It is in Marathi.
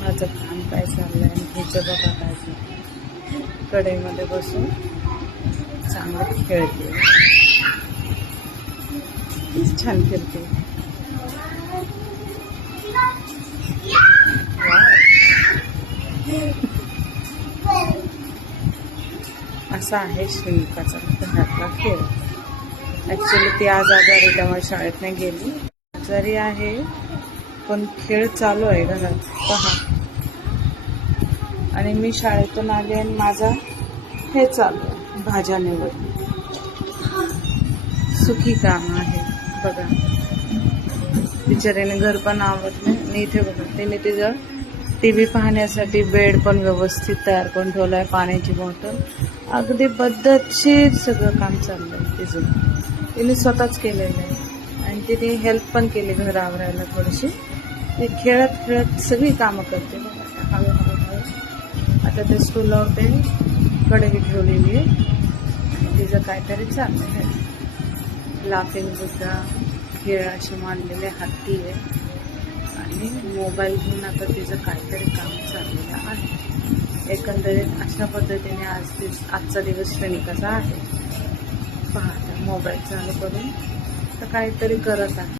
माझं काम काय चाललंय आणि हिचं बघा काय चाललंय. कडेमध्ये बसून चांगलं खेळते. छान खेळते. असा आहे श्रीमुखाचा घरातला खेळ. ॲक्च्युली ती आज आजारी त्यामुळे शाळेत नाही गेली. आजारी आहे पण खेळ चालू आहे घरात पहा. आणि मी शाळेतून आले आणि माझा हे चालू आहे भाज्या निवड. सुखी काम आहे बघा. बिचारीने घर पण आवडत नाही. आणि इथे बघा तिने तिचं टी व्ही पाहण्यासाठी बेड पण व्यवस्थित तयार करून ठेवला आहे पाण्याची बॉटल. अगदी पद्धतशीर सगळं काम चाललंय तिचं. तिने स्वतःच केलेलं आहे. आणि तिने हेल्प पण केली घर आवरायला थोडीशी. ती खेळत खेळत सगळी कामं करते. बघा आता हळूहळू हळू आता ते स्कूलवर ते कडेही ठेवलेली आहे. आणि तिचं काहीतरी चाललं आहे लाफिंग बुद्धा खेळ असे मांडलेले हत्ती आहे. आणि मोबाईल घेऊन आता तिचं काहीतरी काम चाललेलं आहे. एकंदरीत अशा पद्धतीने आज ती आजचा दिवस श्रेणिकाचा आहे. पहा मोबाईल चालू करून असं काहीतरी करत आहे.